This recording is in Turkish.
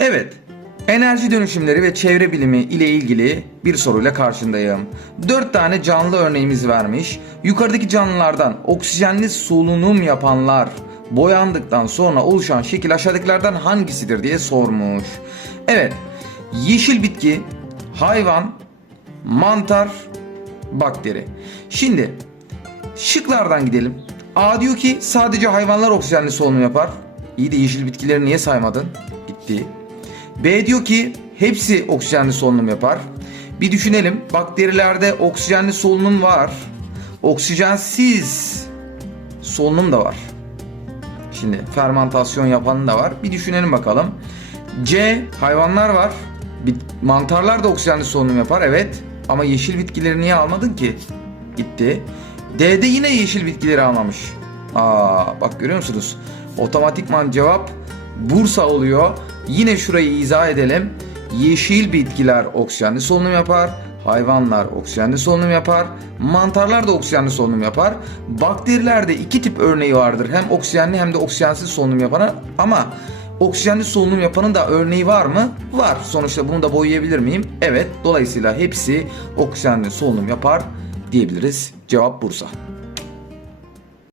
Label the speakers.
Speaker 1: Evet, enerji dönüşümleri ve çevre bilimi ile ilgili bir soruyla karşındayım. 4 tane canlı örneğimiz vermiş. Yukarıdaki canlılardan oksijenli solunum yapanlar boyandıktan sonra oluşan şekil aşağıdakilerden hangisidir diye sormuş. Evet, yeşil bitki, hayvan, mantar, bakteri. Şimdi Şıklardan gidelim. A diyor ki sadece hayvanlar oksijenli solunum yapar. İyi de yeşil bitkileri niye saymadın? Gitti. B diyor ki hepsi oksijenli solunum yapar. Bir düşünelim. Bakterilerde oksijenli solunum var. Oksijensiz solunum da var. Şimdi fermentasyon yapanı da var. Bir düşünelim bakalım. C hayvanlar var. Mantarlar da oksijenli solunum yapar. Evet. Ama yeşil bitkileri niye almadın ki? Gitti. D'de yine yeşil bitkileri almamış. Aa bak görüyor musunuz? Otomatikman cevap Bursa oluyor. Yine şurayı izah edelim. Yeşil bitkiler oksijenli solunum yapar. Hayvanlar oksijenli solunum yapar. Mantarlar da oksijenli solunum yapar. Bakterilerde iki tip örneği vardır. Hem oksijenli hem de oksijensiz solunum yapanı. Ama oksijenli solunum yapanın da örneği var mı? Var. Sonuçta bunu da boyayabilir miyim? Evet. Dolayısıyla hepsi oksijenli solunum yapar diyebiliriz. Cevap Bursa.